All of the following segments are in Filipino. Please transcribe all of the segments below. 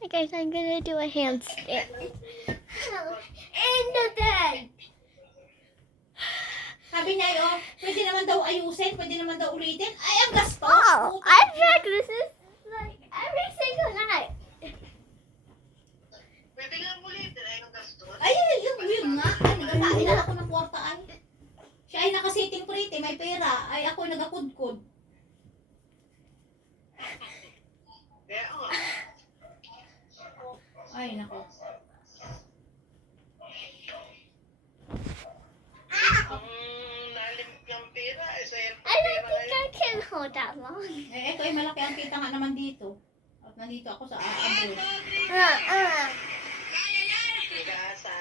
Hey guys, I'm gonna do a handstand. In the bed. Sabi niya, oh, pwede naman daw ayusin, pwede naman daw ulitin. Ay, ang gastos. Oh, I practice this like every single night. Pwede nga ulitin ay ang gastos. Ay, yun nga. Ay, nagkakailala ko ng kwarta ay. Siya ay nakasiting pretty, may pera. Ay, ako nagakudkod. Kaya nga. Ay, nako. Kung nalimit yung pera, sa'yo I don't think I can hold that long. Eh, ito ay malaki ang kita nga naman dito. At nandito ako sa abroad. Gasa.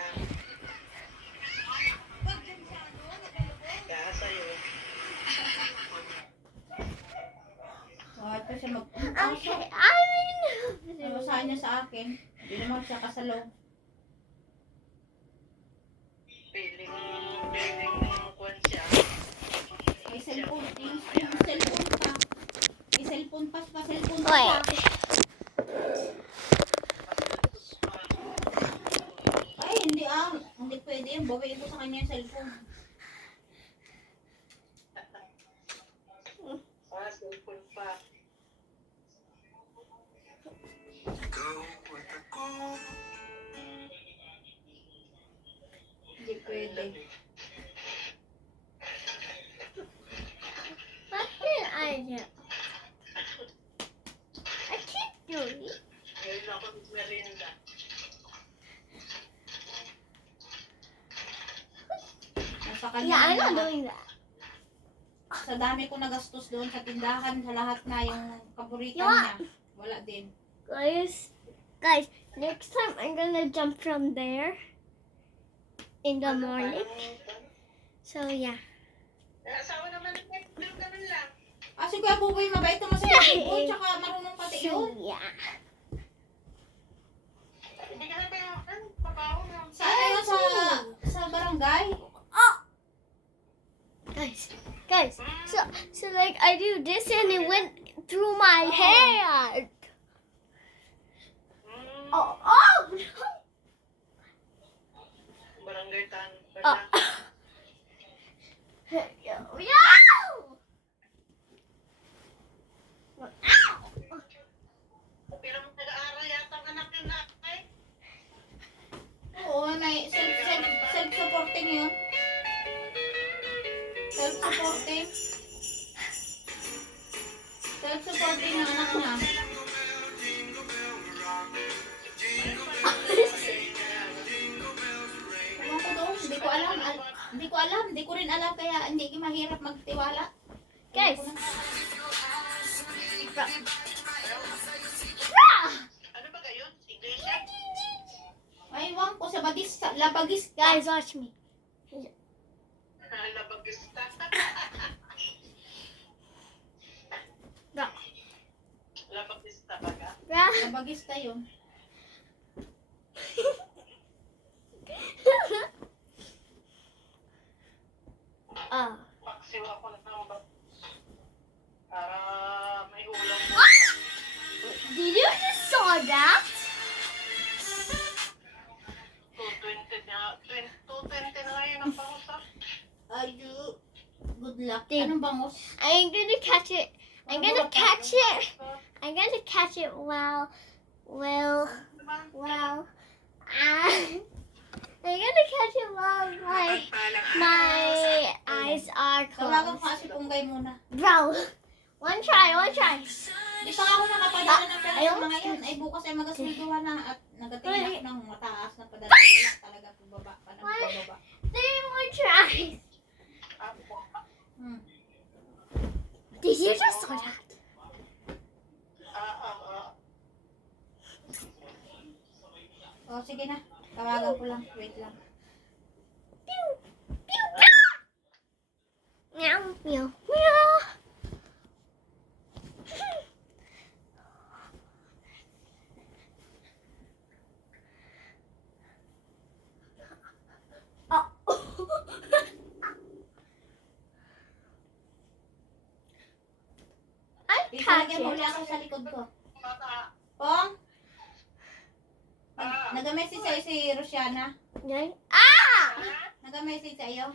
Gasa yun. At pa siya Okay, I mean. Nabasahan niya sa akin. Hindi naman siya kasalo. Piling kwan siya. May cellphone. Yung cellphone pa. May cellphone pa. Cellphone pa. Wait. Ay, hindi ah. Hindi pwede yung babayin ko sa kanya yung cellphone. Cellphone pa. Hindi pwede. What did I do? I can't do it. Ngayon ako merinda. Nasa kanya Yeah, I'm na not lahat. doing that. Sa dami ko nagastos doon sa tindahan, sa lahat na yung paborito You want- niya. Wala din. Guys, next time I'm gonna jump from there in the morning. So yeah. Asawa naman ng ganun lang. Ah, si Kuya Buboy, mabait naman sa Buboy, tsaka marunong pati So yun. yeah. Hindi ka na bayaran. Pabaho na. Saan na yun sa barangay? Guys, so like I do this and it went through my hand. Oh, no. Barangay tan. Oh. Yeah. Pero nag-aaral yata ang anak yun na. Oo, may self-supporting yun. Self-supporting. Self-supporting yung anak niya. Ewan ko doon, hindi ko alam. Hindi ko rin alam kaya hindi mahirap magtiwala. Guys. Ano ba kayo? Iglesia? Ay, ewan ko sa labagis. Guys, watch me. Labagista. Bro. Labagista ba ka? Labagista yun. Paksiw ako na ba? Para may ulam mo. Did you just saw that? 220 na. 220 na ngayon ang pangusap. Ay, good luck. Dude. Anong bangos? I'm gonna catch it. I'm gonna catch it. I'm gonna catch it while I'm gonna catch it while my eyes are Tawagan closed. ko kasi punggay muna. Bro, one try. Di pa ako nakapadala ng pera ayaw sa mo? mga yun. Ay, bukas ay magasweldohan na at nagatingin ako ng mataas na padala. Wala talaga pababa pa ng pababa. 3 more tries. Hmm. Did you just saw that? O, sige na. Tawagan ko lang. Wait lang. Pew, pew, pew. Meow, meow, meow. I'm Isalagyan mo catching. ulit ako sa likod ko. Mata. Pong? Nag-message sa'yo si Rosiana. Yan. Ah! Nag-message sa'yo.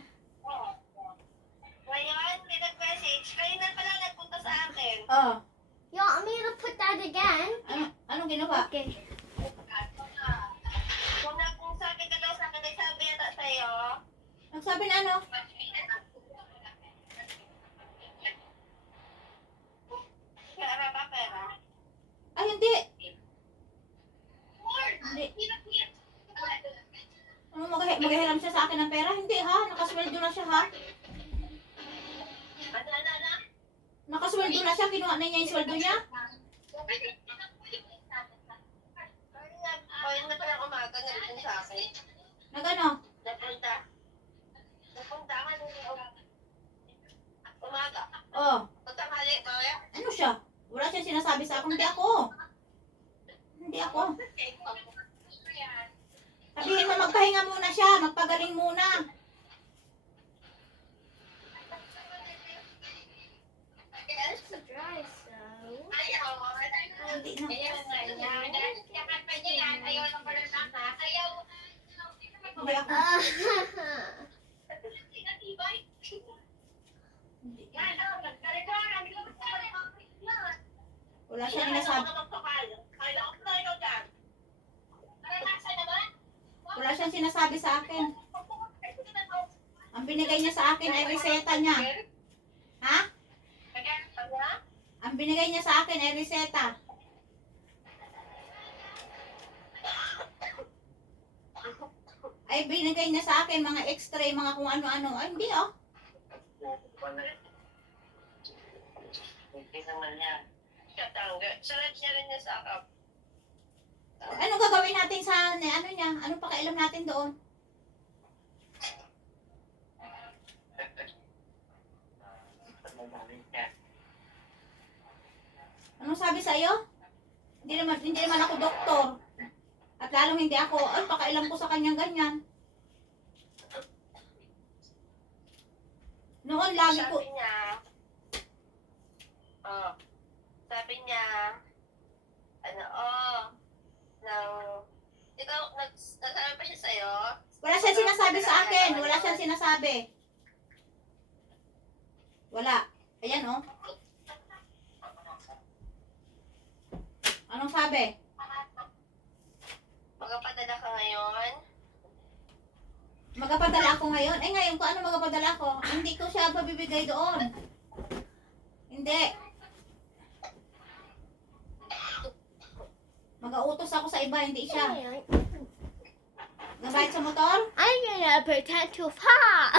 Ngayon, hindi nag-message. Kayo na pala nagpunta sa akin. Oh. You want me to put that again? Anong ginawa? Okay. Kung sabi ka daw sa akin, nagsabi yata sa'yo. Nagsabi na ano? Pera ba, pera? Ay, hindi. Hindi. Ano, maghihiram siya sa akin ng pera? Hindi ha, nakasweldo na siya ha. Ano? Nakasweldo na siya, kinuha na niya yung sweldo niya. Ayun na pala umaga, nalitin sa akin. Nagano? Napunta ka umaga. Oh, Pagtanghali, kaya? ano siya? Wala siyang sinasabi sa akin, hindi ako. Hindi ako. Sabihin mo magpahinga muna siya, magpagaling muna. It's dry, so. Ayaw. Hindi na. Hindi ako. Hindi. Wala siyang sinasabi. Wala siyang sinasabi sa akin. Ang binigay niya sa akin ay reseta niya. Ha? Ang binigay niya sa akin ay reseta. Ay binigay niya sa akin mga x-ray, mga kung ano-ano. Ay hindi oh. Hindi naman yan. Sarap niya rin niya sa akap. Ano gagawin natin sa ano niya? Anong pakailam natin doon? Anong sabi sa iyo? Hindi naman ako doktor. At lalong hindi ako, ay pakailam ko sa kanyang ganyan. Noon lagi ko, Sabi niya, ikaw, nagsasabi pa siya sa'yo? wala siyang sinasabi sa akin. Wala siyang sinasabi. Wala. Ayan oh. Anong sabi? Magapadala ka ngayon? Magapadala ako ngayon. Eh ngayon kung ano magapadala ko, hindi ko siya pabibigay doon. Hindi. Mag-autos ako sa iba, hindi siya. Nabayad sa motor? I'm gonna pretend to fall.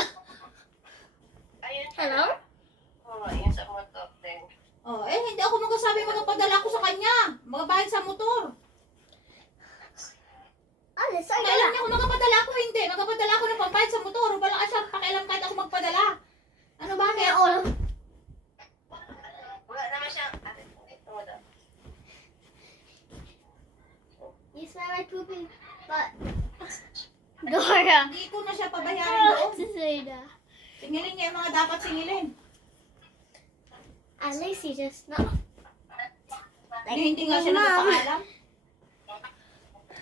Ayun. Hello? Oo, yun sa motor din. Oh, eh hindi ako magsasabi magapadala ko sa kanya. Magabayad sa motor. Oh, this Kung alam niya kung magapadala ko, hindi. Magapadala ko ng pambayad sa motor. Wala ka siya pakialam kahit ako magpadala. Ano ba? Kaya Wala naman siyang... You smell my pooping butt. Dora. hindi ko na siya pabayaran Oh, doon. to say that. Singilin niya yung mga dapat singilin. At least you just know. Hindi nga siya Mom. nagpapaalam.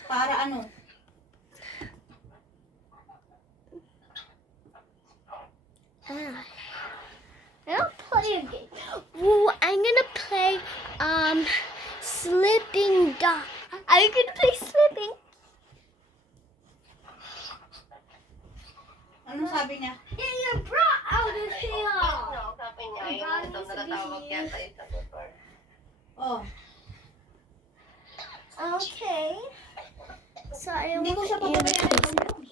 Para ano? I'll play a game. Ooh, I'm gonna play Slipping Dog. I'm gonna play Slipping. Anong sabi niya? Get your bra out of here. No, sabi niya, yung ito natatawag yata sa motor. Oh, Okay. So I hindi ko siya papabayaran doon.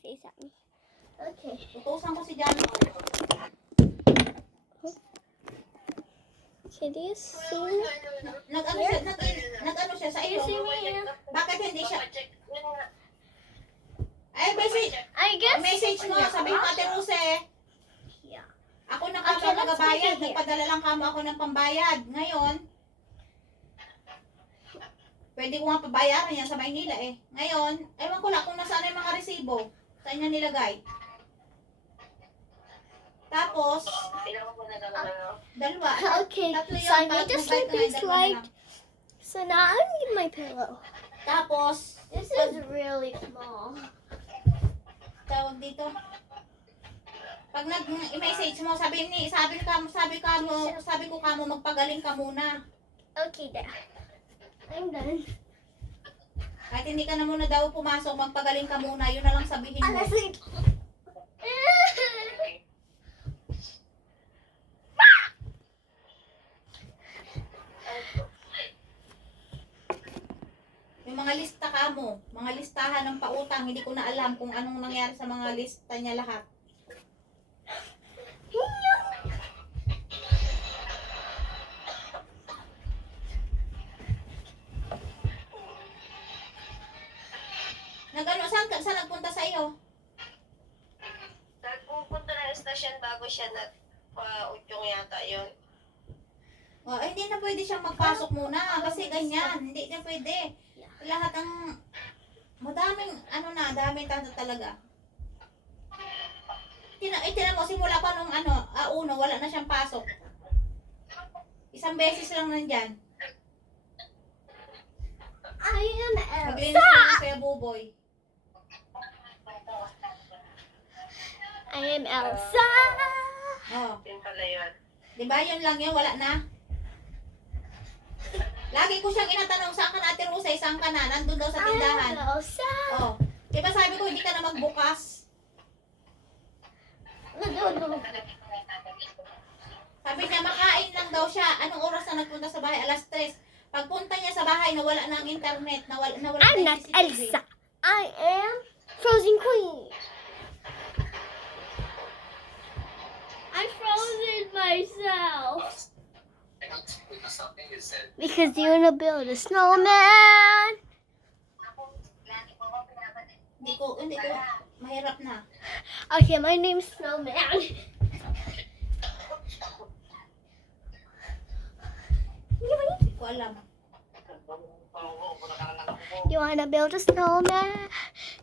say something. Okay. Utusan ko si Jano. Okay, do you see? Nag-ano siya sa Do you see iyo. me? Bakit hindi siya? Papacheck. Yun nga. Ay, I guess. message mo. Sabi mo, Ate Rose. Yeah. Ako na Okay, kamo let's nagabayad. make it here. Nagpadala lang kamo ako ng pambayad. Ngayon, pwede ko nga pabayaran yan sa Maynila eh. Ngayon, ewan ko lang kung nasaan yung mga resibo. Saan niya nilagay. Tapos, Ilang ko na naman, ano? dalawa. Okay. Tatlo So yun, I made the tapos magbayad ka sleeping ng dalawa na slide. lang. So now I'm getting my pillow. Tapos, This is really small. tawag dito. Pag nag-message mo, sabi ko kamo magpagaling ka muna. Okay, there. I'm done. Kahit hindi ka na muna daw pumasok, magpagaling ka muna. Yun na lang sabihin mo. Honestly. Yung mga lista ka mo, mga listahan ng pautang, hindi ko na alam kung anong nangyari sa mga lista niya lahat. Saan nagpunta sa iyo? Nagpupunta ng estasyon bago siya nagpa-utyong yata yun. Oh, hindi na pwede siyang magpasok muna kasi ganyan. Hindi na pwede. Lahat ng madaming daming tanto talaga. Tinan mo, simula pa nung uno, wala na siyang pasok. Isang beses lang nandyan. I am Maglinis Elsa. na Kuya Buboy. I am Elsa. Oh, Yun pala yun. di ba yun lang yun, wala na? Lagi ko siyang inatanong, saan ka na Ate Rusay, saan ka na? Nandun daw sa I am tindahan. Elsa. Oh, di ba sabi ko, hindi ka na magbukas? Sabi niya, makain lang daw siya. Anong oras na nagpunta sa bahay? 3:00. Pagpunta niya sa bahay, nawala na ang internet. Nawala I'm na yung not CCTV. Elsa. I am Frozen Queen. I frozen myself. Because you want to build a snowman. Hindi ko, mahirap na. Okay, my name's Snowman. Hindi ko alam. You want to build a snowman?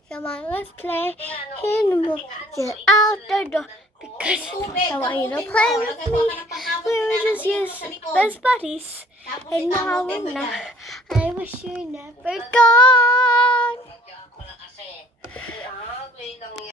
Come on, let's play. In the moon, get out the door. Because Tubig, I want you to gamutin play mo. with Lagay mo me. ka ng pangkamot We na were just nandito used sa likod. best buddies. Tapos And now ikamutin we're mo not. yan. I wish you never gone.